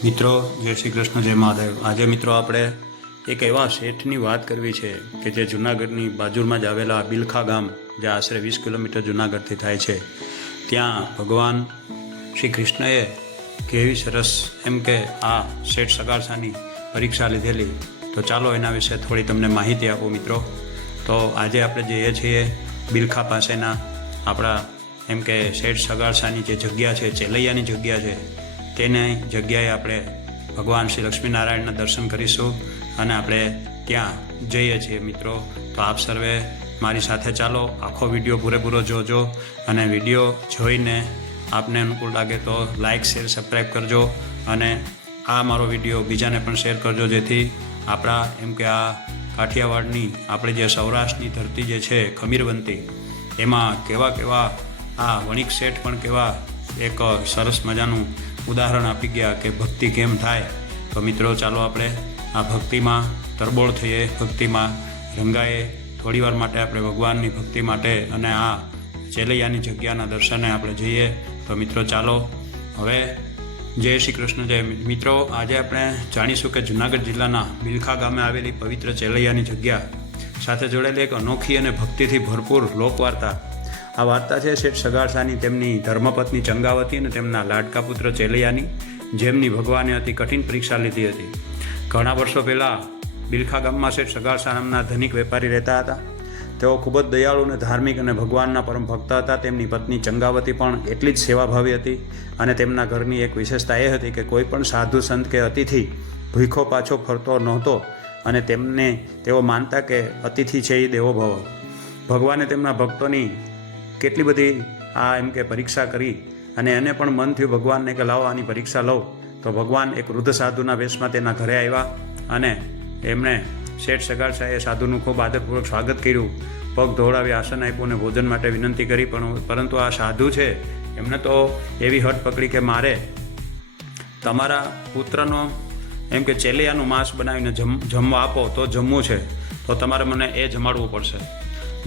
મિત્રો જય શ્રી કૃષ્ણ, જય મહાદેવ। આજે મિત્રો આપણે એક એવા શેઠની વાત કરવી છે કે જે જૂનાગઢની બાજુમાં જ આવેલા બિલખા ગામ, જે આશરે 20 કિલોમીટર જૂનાગઢથી થાય છે, ત્યાં ભગવાન શ્રી કૃષ્ણએ કેવી સરસ એમ કે આ શેઠ સગારસાની પરીક્ષા લીધેલી। તો ચાલો એના વિશે થોડી તમને માહિતી આપું મિત્રો। તો આજે આપણે જઈએ છીએ બિલખા પાસેના આપણા એમ કે શેઠ સગારસાની જે જગ્યા છે, ચેલૈયાની જગ્યા છે, તેની જગ્યાએ આપણે ભગવાન શ્રી લક્ષ્મીનારાયણના દર્શન કરીશું અને આપણે ત્યાં જઈએ છીએ મિત્રો। તો આપ સર્વે મારી સાથે ચાલો, આખો વિડીયો પૂરેપૂરો જોજો અને વિડીયો જોઈને આપને અનુકૂળ લાગે તો લાઇક, શેર, સબસ્ક્રાઈબ કરજો અને આ મારો વિડીયો બીજાને પણ શેર કરજો, જેથી આપણા એમ કે આ કાઠિયાવાડની આપણે જે સૌરાષ્ટ્રની ધરતી જે છે ખમીરવંતી, એમાં કેવા કેવા આ વણિક શેઠ પણ કેવા એક સરસ મજાનું ઉદાહરણ આપી ગયા કે ભક્તિ કેમ થાય। તો મિત્રો ચાલો આપણે આ ભક્તિમાં તરબોળ થઈએ, ભક્તિમાં રંગાઈએ, થોડીવાર માટે આપણે ભગવાનની ભક્તિ માટે અને આ ચેલૈયાની જગ્યાના દર્શને આપણે જઈએ। તો મિત્રો ચાલો હવે જય શ્રી કૃષ્ણ, જય મિત્રો। આજે આપણે જાણીશું કે જૂનાગઢ જિલ્લાના બિલખા ગામે આવેલી પવિત્ર ચેલૈયાની જગ્યા સાથે જોડેલી એક અનોખી અને ભક્તિથી ભરપૂર લોકવાર્તા। આ વાર્તા છે શેઠ સગારસાની, તેમની ધર્મપત્ની ચંગાવતી અને તેમના લાડકા પુત્ર ચેલૈયાની, જેમની ભગવાને અતિ કઠિન પરીક્ષા લીધી હતી। ઘણા વર્ષો પહેલાં બિલખા ગામમાં શેઠ સગારસા નામના ધનિક વેપારી રહેતા હતા। તેઓ ખૂબ જ દયાળુ અને ધાર્મિક અને ભગવાનના પરમ ભક્ત હતા। તેમની પત્ની ચંગાવતી પણ એટલી જ સેવાભાવી હતી અને તેમના ઘરની એક વિશેષતા એ હતી કે કોઈ પણ સાધુ સંત કે અતિથિ ભૂખો પાછો ફરતો નહોતો અને તેઓ માનતા કે અતિથિ છે એ દેવો ભવ। ભગવાને તેમના ભક્તોની કેટલી બધી આ એમ કે પરીક્ષા કરી અને એને પણ મન થયું ભગવાનને કે લાવો આની પરીક્ષા લઉં। તો ભગવાન એક વૃદ્ધ સાધુના વેશમાં તેના ઘરે આવ્યા અને એમણે શેઠ સગારસાએ સાધુનું ખૂબ આદરપૂર્વક સ્વાગત કર્યું, પગ ધોવડાવી, આસન આપ્યું અને ભોજન માટે વિનંતી કરી। પરંતુ આ સાધુ છે એમને તો એવી હટ પકડી કે મારે તમારા પુત્રનો એમ કે ચેલૈયાનું માંસ બનાવીને જમવા આપો તો જમવું છે, તો તમારે મને એ જમાડવું પડશે।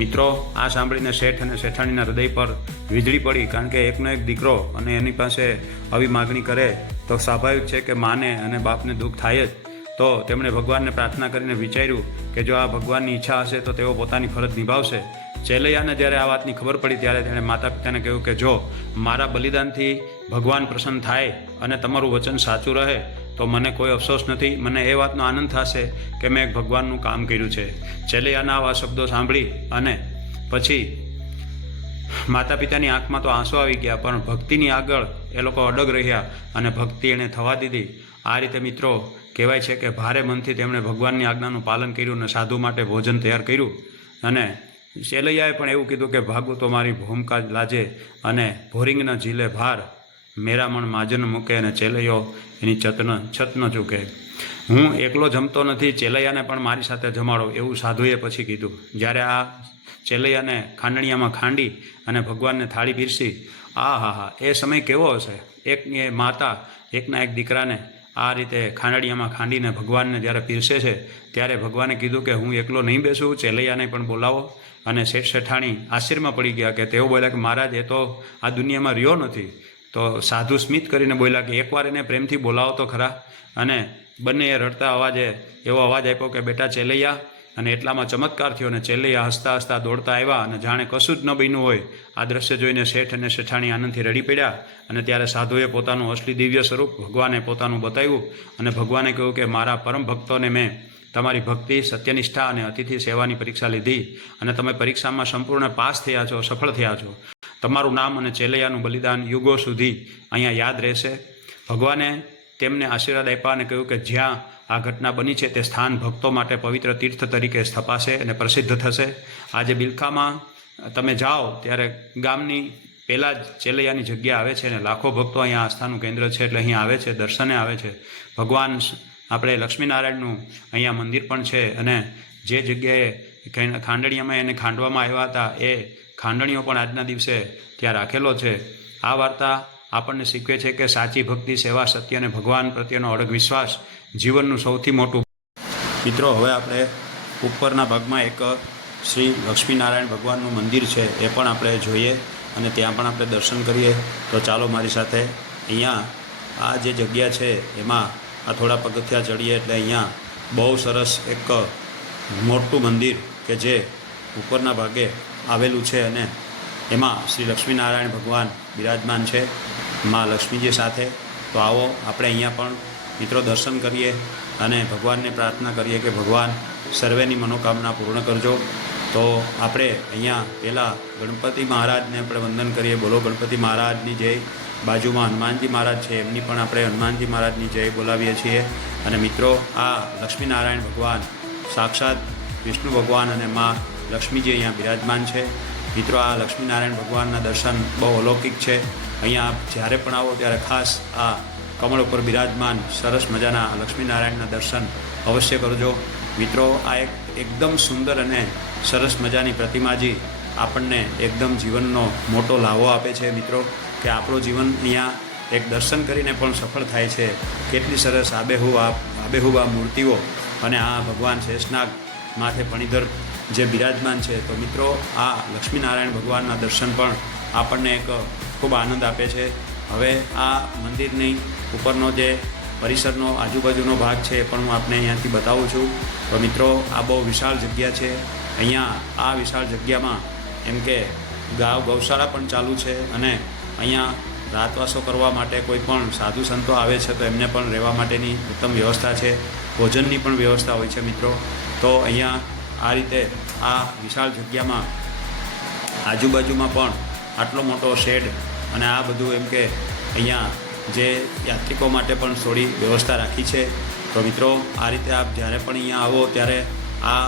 મિત્રો આ સાંભળીને શેઠ અને શેઠાણીના હૃદય પર વીજળી પડી, કારણ કે એકનો એક દીકરો અને એની પાસે આવી માગણી કરે તો સ્વાભાવિક છે કે માને અને બાપને દુઃખ થાય જ। તો તેમણે ભગવાનને પ્રાર્થના કરીને વિચાર્યું કે જો આ ભગવાનની ઈચ્છા હશે તો તેઓ પોતાની ફરજ નિભાવશે। ચેલૈયાને જ્યારે આ વાતની ખબર પડી ત્યારે તેણે માતા પિતાને કહ્યું કે જો મારા બલિદાનથી ભગવાન પ્રસન્ન થાય અને તમારું વચન સાચું રહે તો મને કોઈ અફસોસ નથી, મને એ વાતનો આનંદ થશે કે મેં એક ભગવાનનું કામ કર્યું છે। ચેલૈયાના આવા શબ્દો સાંભળી અને પછી માતા પિતાની આંખમાં તો આંસુ આવી ગયા, પણ ભક્તિની આગળ એ લોકો અડગ રહ્યા અને ભક્તિ એણે થવા દીધી। આ રીતે મિત્રો કહેવાય છે કે ભારે મનથી તેમણે ભગવાનની આજ્ઞાનું પાલન કર્યું અને સાધુ માટે ભોજન તૈયાર કર્યું અને ચેલૈયાએ પણ એવું કીધું કે ભાગું તો મારી ભૂમિકા લાજે અને ભોરિંગના ઝીલે ભાર મેરામણ માજન મૂકે અને ચેલૈયો એની છત ન ચૂકે। હું એકલો જમતો નથી, ચેલૈયાને પણ મારી સાથે જમાડો, એવું સાધુએ પછી કીધું। જ્યારે આ ચેલૈયાને ખાંડણીયામાં ખાંડી અને ભગવાનને થાળી પીરસી, હા, એ સમય કેવો હશે! એકની માતા એકના એક દીકરાને આ રીતે ખાંડણીયામાં ખાંડીને ભગવાનને જ્યારે પીરસે છે ત્યારે ભગવાને કીધું કે હું એકલો નહીં બેસું, ચેલૈયાને પણ બોલાવો। અને શેઠ શેઠાણી આશ્ચર્યમાં પડી ગયા કે તેઓ બોલ્યા કે મહારાજ એ તો આ દુનિયામાં રહ્યો નથી। તો સાધુ સ્મિત કરીને બોલ્યા કે એકવાર એને પ્રેમથી બોલાવો તો ખરા। અને બંનેએ રડતા અવાજે એવો અવાજ આપ્યો કે બેટા ચેલૈયા, અને એટલામાં ચમત્કાર થયો અને ચેલૈયા હસતા હસતા દોડતા આવ્યા અને જાણે કશું જ ન બન્યું હોય આ દ્રશ્ય જોઈને શેઠ અને શેઠાણી આનંદથી રડી પડ્યા। અને ત્યારે સાધુએ પોતાનું અસલી દિવ્ય સ્વરૂપ ભગવાને પોતાનું બતાવ્યું અને ભગવાને કહ્યું કે મારા પરમ ભક્તોને મેં તમારી ભક્તિ, સત્યનિષ્ઠા અને અતિથિ સેવાની પરીક્ષા લીધી અને તમે પરીક્ષામાં સંપૂર્ણ પાસ થયા છો, સફળ થયા છો। તમારું નામ અને ચેલૈયાનું બલિદાન યુગો સુધી અહીંયા યાદ રહેશે। ભગવાને તેમને આશીર્વાદ આપ્યા અને કહ્યું કે જ્યાં આ ઘટના બની છે તે સ્થાન ભક્તો માટે પવિત્ર તીર્થ તરીકે સ્થપાશે અને પ્રસિદ્ધ થશે। આજે બિલખામાં તમે જાઓ ત્યારે ગામની પહેલાં જ ચેલૈયાની જગ્યા આવે છે અને લાખો ભક્તો અહીંયા આસ્થાનું કેન્દ્ર છે એટલે અહીંયા આવે છે, દર્શને આવે છે। ભગવાન આપણે લક્ષ્મીનારાયણનું અહીંયા મંદિર પણ છે અને જે જગ્યાએ ખાંડણીયામાં એને ખાંડવામાં આવ્યા હતા એ ખાંડણીઓ પણ આજના દિવસે ત્યાં રાખેલો છે। આ વાર્તા આપણને શીખવે છે કે સાચી ભક્તિ, સેવા, સત્ય અને ભગવાન પ્રત્યેનો અડગ વિશ્વાસ જીવનનું સૌથી મોટું। મિત્રો હવે આપણે ઉપરના ભાગમાં એક શ્રી લક્ષ્મીનારાયણ ભગવાનનું મંદિર છે એ પણ આપણે જોઈએ અને ત્યાં પણ આપણે દર્શન કરીએ। તો ચાલો મારી સાથે અહીંયા આ જે જગ્યા છે એમાં આ થોડા પગથિયા ચડીએ એટલે અહીંયા બહુ સરસ એક મોટું મંદિર કે જે ઉપરના ભાગે આવેલું છે અને એમાં શ્રી લક્ષ્મીનારાયણ ભગવાન બિરાજમાન છે મા લક્ષ્મીજી સાથે. તો આવો આપણે અહીંયા પણ મિત્રો દર્શન કરીએ અને ભગવાનને પ્રાર્થના કરીએ કે ભગવાન સર્વેની મનોકામના પૂર્ણ કરજો. તો આપણે અહીંયા પહેલાં ગણપતિ મહારાજને આપણે વંદન કરીએ. બોલો ગણપતિ મહારાજની જય. બાજુમાં હનુમાનજી મહારાજ છે એમની પણ આપણે હનુમાનજી મહારાજની જય બોલાવીએ છીએ. અને મિત્રો આ લક્ષ્મીનારાયણ ભગવાન સાક્ષાત વિષ્ણુ ભગવાન અને મા લક્ષ્મીજી અહીંયા બિરાજમાન છે. મિત્રો આ લક્ષ્મીનારાયણ ભગવાનના દર્શન બહુ અલૌકિક છે. અહીંયા આપ જ્યારે પણ આવો ત્યારે ખાસ આ કમળ ઉપર બિરાજમાન સરસ મજાના લક્ષ્મીનારાયણના દર્શન અવશ્ય કરજો. મિત્રો આ એકદમ સુંદર અને સરસ મજાની પ્રતિમાજી આપણને એકદમ જીવનનો મોટો લાવો આપે છે મિત્રો, કે આપણું જીવન અહીંયા એક દર્શન કરીને પણ સફળ થાય છે. કેટલી સરસ આબેહૂબ આ મૂર્તિઓ અને આ ભગવાન શેષનાગ માથે ફણીધર જે બિરાજમાન છે. તો મિત્રો આ લક્ષ્મીનારાયણ ભગવાનના દર્શન પણ આપણને એક ખૂબ આનંદ આપે છે. હવે આ મંદિરની ઉપરનો જે પરિસરનો આજુબાજુનો ભાગ છે એ પણ હું આપને અહીંયાથી બતાવું છું. તો મિત્રો આ બહુ વિશાળ જગ્યા છે. અહીંયા આ વિશાળ જગ્યામાં એમ કે ગૌશાળા પણ ચાલુ છે અને અહીંયા રાતવાસો કરવા માટે કોઈ પણ સાધુ સંતો આવે છે તો એમને પણ રહેવા માટેની ઉત્તમ વ્યવસ્થા છે. ભોજનની પણ વ્યવસ્થા હોય છે મિત્રો. તો અહીંયા આ રીતે આ વિશાળ જગ્યામાં આજુબાજુમાં પણ આટલો મોટો શેડ અને આ બધું એમ કે અહીંયા જે યાત્રિકો માટે પણ થોડી વ્યવસ્થા રાખી છે. તો મિત્રો આ રીતે આપ જ્યારે પણ અહીંયા આવો ત્યારે આ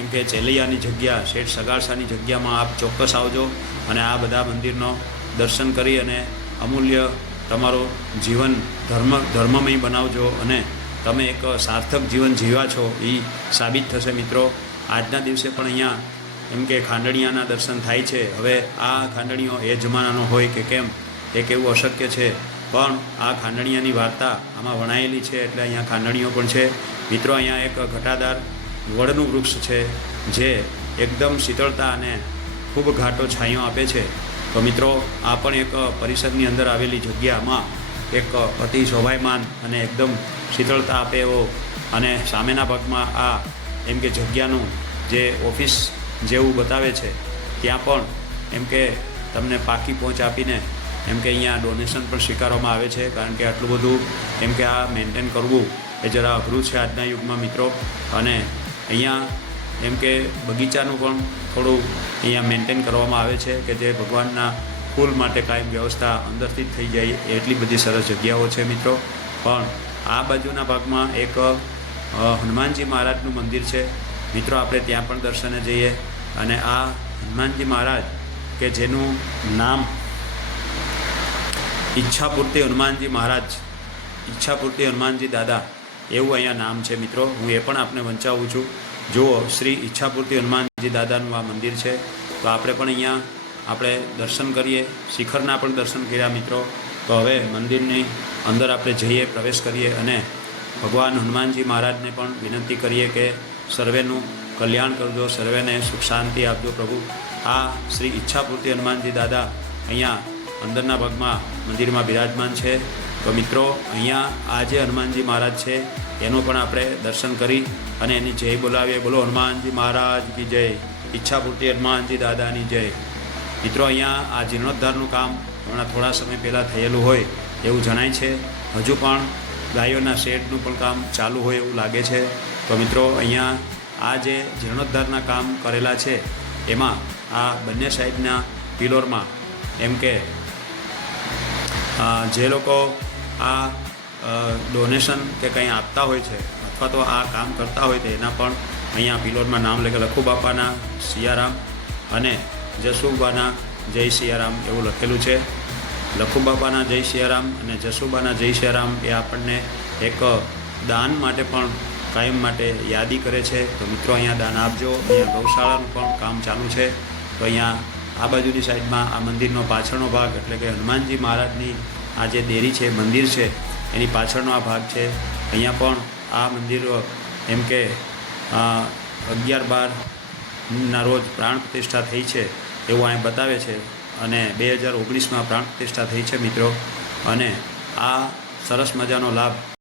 એમ કે ચેલૈયાની જગ્યા શેઠ સગાડસાની જગ્યામાં આપ ચોક્કસ આવજો અને આ બધા મંદિરનો દર્શન કરી અને અમૂલ્ય તમારું જીવન ધર્મમય બનાવજો અને તમે એક સાર્થક જીવન જીવ્યા છો એ સાબિત થશે મિત્રો. આજના દિવસે પણ અહીંયા એમ કે ખાંડણીયાના દર્શન થાય છે. હવે આ ખાંડણીઓ એ જમાનાનો હોય કે કેમ એક એવું અશક્ય છે, પણ આ ખાંડણીયાની વાર્તા આમાં વણાયેલી છે એટલે અહીંયા ખાંડણીઓ પણ છે મિત્રો. અહીંયા એક ઘટાદાર વડનું વૃક્ષ છે જે એકદમ શીતળતા અને ખૂબ ઘાટો છાંયો આપે છે. તો મિત્રો આ પણ એક પરિસરની અંદર આવેલી જગ્યામાં એક અતિ શોભાયમાન અને એકદમ શીતળતા આપે એવો અને સામેના ભાગમાં આ એમ કે જગ્યાનું જે ઓફિસ જેવું બતાવે છે ત્યાં પણ એમ કે તમને પાકી પહોંચ આપીને એમ કે અહીંયા ડોનેશન પણ સ્વીકારવામાં આવે છે. કારણ કે આટલું બધું એમ કે આ મેન્ટેન કરવું એ જરા અઘરું છે આજના યુગમાં મિત્રો. અને અહીંયા એમ કે બગીચાનું પણ થોડું અહીંયા મેન્ટેન કરવામાં આવે છે કે જે ભગવાનના ફૂલ માટે કાયમ વ્યવસ્થા અંદરથી જ થઈ જાય એટલી બધી સરસ જગ્યાઓ છે મિત્રો. પણ આ બાજુના ભાગમાં એક હનુમાનજી મહારાજનું મંદિર છે મિત્રો. આપણે ત્યાં પણ દર્શને જઈએ. અને આ હનુમાનજી મહારાજ કે જેનું નામ ઈચ્છાપૂર્તિ હનુમાનજી મહારાજ, ઈચ્છાપૂર્તિ હનુમાનજી દાદા એવું અહીંયા નામ છે મિત્રો. હું એ પણ આપને વંચાવું છું. જુઓ શ્રી ઈચ્છાપૂર્તિ હનુમાનજી દાદાનું આ મંદિર છે. તો આપણે પણ અહીંયા આપણે દર્શન કરીએ. શિખરના પણ દર્શન કર્યા મિત્રો. તો હવે મંદિરની અંદર આપણે જઈએ, પ્રવેશ કરીએ અને ભગવાન હનુમાનજી મહારાજને પણ વિનંતી કરીએ કે સર્વેનું કલ્યાણ કરજો, સર્વેને સુખ શાંતિ આપજો પ્રભુ. આ શ્રી ઈચ્છાપૂર્તિ હનુમાનજી દાદા અહીંયા અંદરના ભાગમાં મંદિરમાં બિરાજમાન છે. તો મિત્રો અહીંયા આ જે હનુમાનજી મહારાજ છે એનું પણ આપણે દર્શન કરી અને એની જય બોલાવીએ. બોલો હનુમાનજી મહારાજ કી જય, ઈચ્છાપૂર્તિ હનુમાનજી દાદાની જય. મિત્રો અહીંયા આ જીર્ણોદ્ધારનું કામ હમણાં થોડા સમય પહેલાં થયેલું હોય એવું જણાય છે. હજુ પણ ગાયોના શેડનું પણ કામ ચાલુ હોય એવું લાગે છે. તો મિત્રો અહીંયા આ જે જીર્ણોદ્ધારના કામ કરેલા છે એમાં આ બંને સાઈડના પિલોરમાં એમ કે જે લોકો આ ડોનેશન કે કંઈ આપતા હોય છે અથવા તો આ કામ કરતા હોય તો એના પણ અહીંયા પિલોરમાં નામ લખુ બાપાના સિયારામ અને જસુબાના જય સિયારામ એવું લખેલું છે. લખુ બાપાના જય સિયારામ અને જસુબાના જય સિયારામ એ આપણને એક દાન માટે પણ કાયમ માટે યાદી કરે છે. તો મિત્રો અહીંયા દાન આપજો. અહીંયા ગૌશાળાનું પણ કામ ચાલુ છે. તો અહીંયા આ બાજુની સાઈડમાં આ મંદિરનો પાછળનો ભાગ એટલે કે હનુમાનજી મહારાજની આ જે દેરી છે, મંદિર છે, એની પાછળનો આ ભાગ છે. અહીંયા પણ આ મંદિર એમ કે 11/12ના રોજ પ્રાણ પ્રતિષ્ઠા થઈ છે એવું અહીં બતાવે છે અને 2019માં પ્રાણ પ્રતિષ્ઠા થઈ છે મિત્રો. અને આ સરસ મજાનો લાભ